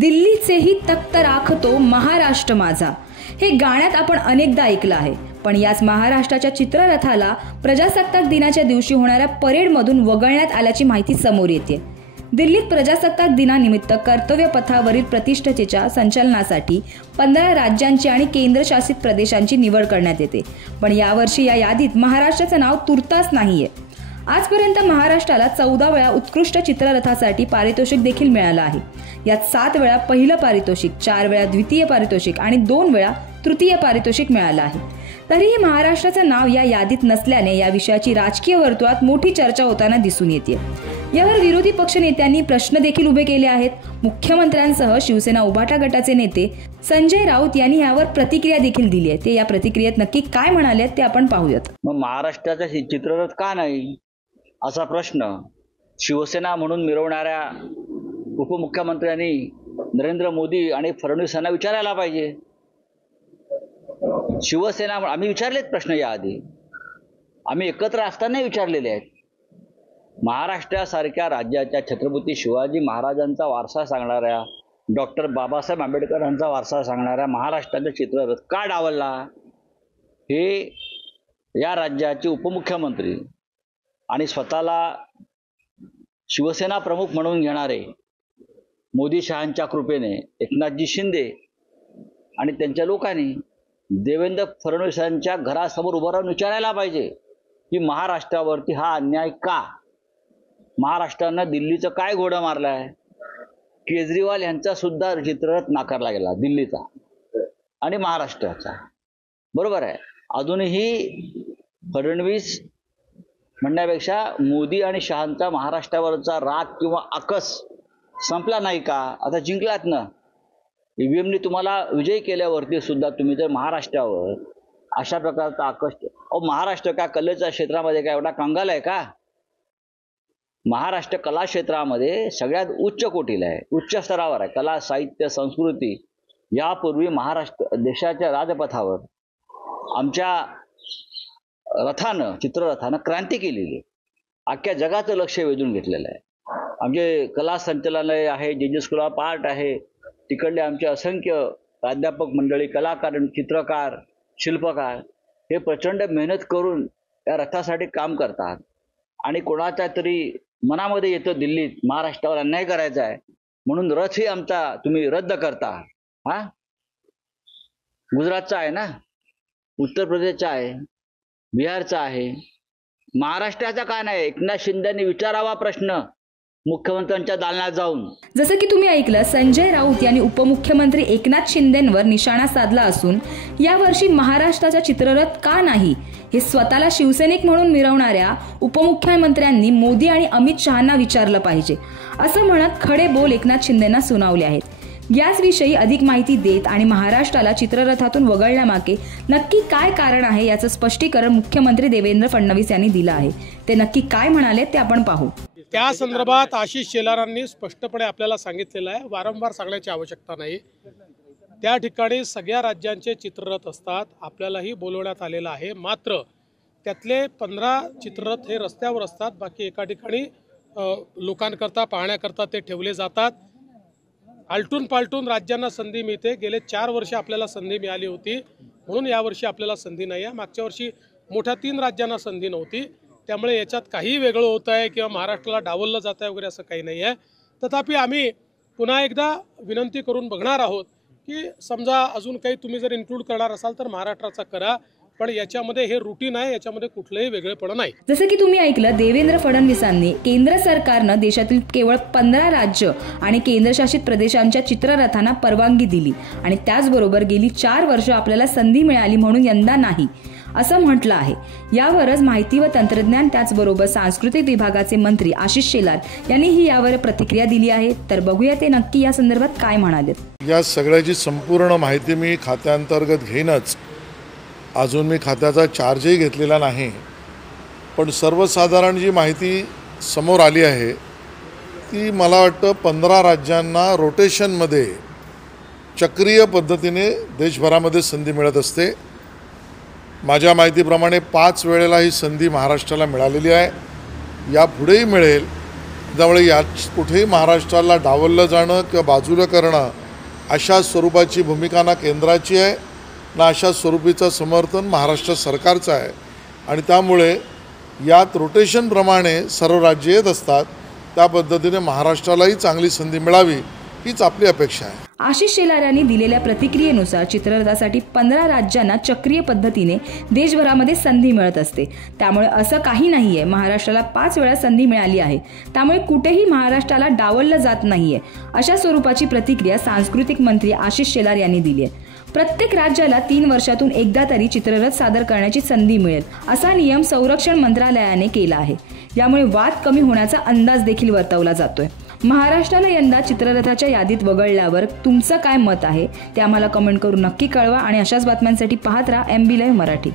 दिल्लीचेही तख्त राखतो महाराष्ट्र माझा, हे गाण्यात आपण अनेकदा ऐकलं आहे. पण याच महाराष्ट्राच्या चित्ररथाला प्रजासत्ताक दिनाच्या दिवशी होणाऱ्या परेडमधून वगळण्यात आल्याची माहिती समोर येते. दिल्लीत प्रजासत्ताक दिनानिमित्त कर्तव्य पथावरील प्रतिष्ठेच्या संचलनासाठी 15 राज्यांची आणि केंद्रशासित प्रदेशांची निवड करण्यात येते. पण यावर्षी या यादीत महाराष्ट्राचं नाव तुर्तास नाहीये. आजपर्यंत महाराष्ट्राला 14 वेळा उत्कृष्ट चित्ररथासाठी पारितोषिक देखील मिळालं आहे. यात 7 वेळा पहिलं पारितोषिक, 4 वेळा द्वितीय पारितोषिक आणि 2 वेळा तृतीय पारितोषिक मिळालं आहे. तरीही महाराष्ट्राचं नाव या यादीत नसल्याने या विषयाची राजकीय वर्तुळात मोठी चर्चा होताना दिसून येते. यावर विरोधी पक्षनेत्यांनी प्रश्न देखील उभे केले आहेत. मुख्यमंत्र्यांसह शिवसेना उभाटा गटाचे नेते संजय राऊत यांनी यावर प्रतिक्रिया देखील दिली आहे. ते या प्रतिक्रियेत नक्की काय म्हणाले ते आपण पाहूयात. महाराष्ट्राचा चित्ररथ का नाही असा प्रश्न शिवसेना म्हणून मिरवणाऱ्या उपमुख्यमंत्र्यांनी नरेंद्र मोदी आणि फडणवीस यांना विचारायला पाहिजे. शिवसेना आम्ही विचारलेत प्रश्न याआधी, आम्ही एकत्र असताना विचारलेले आहेत. महाराष्ट्रासारख्या राज्याच्या छत्रपती शिवाजी महाराजांचा वारसा सांगणाऱ्या, डॉक्टर बाबासाहेब आंबेडकरांचा वारसा सांगणाऱ्या महाराष्ट्राचा चित्ररथ का डावलला, हे या राज्याचे उपमुख्यमंत्री आणि स्वतःला शिवसेना प्रमुख म्हणून घेणारे मोदी शहांच्या कृपेने एकनाथजी शिंदे आणि त्यांच्या लोकांनी देवेंद्र फडणवीस यांच्या घरासमोर उभं राहून विचारायला पाहिजे की महाराष्ट्रावरती हा अन्याय का, महाराष्ट्रानं दिल्लीचं काय घोडं मारलाय. केजरीवाल यांचा सुद्धा चित्ररथ नाकारला गेला, दिल्लीचा आणि महाराष्ट्राचा. बरोबर आहे. अजूनही फडणवीस म्हणण्यापेक्षा मोदी आणि शहांचा महाराष्ट्रावरचा राग किंवा आकस संपला नाही का. आता जिंकलात ना, ईव्हीएमने तुम्हाला विजयी केल्यावरती सुद्धा तुम्ही जर महाराष्ट्रावर अशा प्रकारचा आकस, महाराष्ट्र का कलेच्या क्षेत्रामध्ये काय एवढा कंगाल आहे का. महाराष्ट्र कला क्षेत्रामध्ये सगळ्यात उच्च कोटीला आहे, उच्च स्तरावर आहे. कला, साहित्य, संस्कृती यापूर्वी महाराष्ट्र देशाच्या राजपथावर आमच्या रथानं, चित्ररथानं क्रांती केलेली आहे. अख्ख्या जगाचं लक्ष वेधून घेतलेलं आहे. आमचे कला संचालनालय आहे, जे स्कूल ऑफ आर्ट आहे, तिकडले आमचे असंख्य प्राध्यापक मंडळी, कलाकार, चित्रकार, शिल्पकार हे प्रचंड मेहनत करून या रथासाठी काम करतात. आणि कोणाच्या तरी मनामध्ये येतं दिल्लीत महाराष्ट्रावर अन्याय करायचा आहे म्हणून रथही आमचा तुम्ही रद्द करता. हा गुजरातचा आहे ना, उत्तर प्रदेशचा आहे, बिहारचा आहे, महाराष्ट्राचा का नाही. एकनाथ शिंदेंनी विचारावा प्रश्न मुख्यमंत्र्यांच्या दालनात जाऊन. जसं की तुम्ही ऐकलं, संजय राऊत यांनी उपमुख्यमंत्री एकनाथ शिंदेंवर निशाणा साधला असून यावर्षी महाराष्ट्राचा चित्ररथ का नाही हे स्वतःला शिवसैनिक म्हणून मिरवणाऱ्या उपमुख्यमंत्र्यांनी मोदी आणि अमित शहांना विचारलं पाहिजे असं म्हणत खडे बोल एकनाथ शिंदेंना सुनावले आहेत. याच विषयी अधिक माहिती देत आणि महाराष्ट्राला चित्ररथातून वगळण्यामागे नक्की काय कारण आहे याचं स्पष्टीकरण मुख्यमंत्री देवेंद्र फडणवीस यांनी दिलं आहे. ते नक्की काय म्हणाले ते आपण पाहू. त्या संदर्भात आशिष शेलारांनी स्पष्टपणे आपल्याला सांगितलेलं आहे, वारंवार सांगण्याची आवश्यकता नाही. त्या ठिकाणी सगळ्या राज्यांचे चित्ररथ असतात, आपल्यालाही बोलवण्यात आलेलं आहे. मात्र त्यातले 15 चित्ररथ हे रस्त्यावर असतात, बाकी एका ठिकाणी लोकांकरता पाहण्याकरता ते ठेवले जातात. आलटून पालटून राज्यांना संधी मिळते. गेले 4 वर्ष आपल्याला संधी मिळाली होती, म्हणून यावर्षी आपल्याला संधी नाही आहे. मागच्या वर्षी मोठ्या 3 राज्यांना संधी नव्हती, त्यामुळे याच्यात काही वेगळं होत आहे किंवा महाराष्ट्राला डावललं जात आहे वगैरे असं काही नाही आहे. तथापि आम्ही पुन्हा एकदा विनंती करून बघणार आहोत की समजा अजून काही तुम्ही जर इन्क्लूड करणार असाल तर महाराष्ट्राचा करा, पण याच्यामध्ये हे रुटीन आहे, याच्यामध्ये कुठलंही वेगळेपण नाही. जसं की तुम्ही ऐकलं, देवेंद्र फडणवीसांनी केंद्र सरकारनं देशातील केवळ 15 राज्य आणि केंद्रशासित प्रदेशांच्या चित्ररथांना परवानगी दिली आणि त्याचबरोबर गेली 4 वर्ष आपल्याला संधी मिळाली म्हणून यंदा नाही असं म्हटलं आहे. यावरच माहिती व तंत्रज्ञान त्याचबरोबर सांस्कृतिक विभागाचे मंत्री आशिष शेलार यांनीही यावर प्रतिक्रिया दिली आहे. तर बघूया ते नक्की या संदर्भात काय म्हणाले. या सगळ्याची संपूर्ण माहिती मी खात्याअंतर्गत घेईनच. अजून मी खात्याचा चार्जही घेतलेला नाही, पण सर्वसाधारण जी माहिती समोर आली आहे ती मला वाटतं 15 राज्यांना रोटेशनमध्ये चक्रीय पद्धतीने देशभरामध्ये संधी मिळत असते. माझ्या माहितीप्रमाणे 5 वेळेला ही संधी महाराष्ट्राला मिळालेली आहे, यापुढेही मिळेल. त्यामुळे यात कुठेही महाराष्ट्राला डावललं जाणं किंवा बाजूला करणं अशा स्वरूपाची भूमिका ना केंद्राची आहे ना अशा स्वरूपीचं समर्थन महाराष्ट्र सरकारचं आहे. आणि त्यामुळे यात रोटेशनप्रमाणे सर्व राज्य येत असतात. त्या पद्धतीने महाराष्ट्रालाही चांगली संधी मिळावी हीच आपली अपेक्षा आहे. आशिष शेलार यांनी दिलेल्या प्रतिक्रियेनुसार चित्ररथासाठी 15 राज्यांना चक्रीय पद्धतीने देशभरामध्ये संधी मिळत असते. त्यामुळे असं काही नाहीये, महाराष्ट्राला 5 वेळा संधी मिळाली आहे, त्यामुळे कुठेही महाराष्ट्राला डावललं जात नाहीये, अशा स्वरूपाची प्रतिक्रिया सांस्कृतिक मंत्री आशिष शेलार यांनी दिली आहे. प्रत्येक राज्याला 3 वर्षातून एकदा तरी चित्ररथ सादर करण्याची संधी मिळेल असा नियम संरक्षण मंत्रालयाने केला आहे. यामुळे वाद कमी होण्याचा अंदाज देखील वर्तवला जातोय. महाराष्ट्राला यंदा चित्ररथाच्या यादीत वगळल्यावर तुमचं काय मत आहे ते आम्हाला कमेंट करून नक्की कळवा आणि अशाच बातम्यांसाठी पाहत राहा MB लाईव्ह मराठी.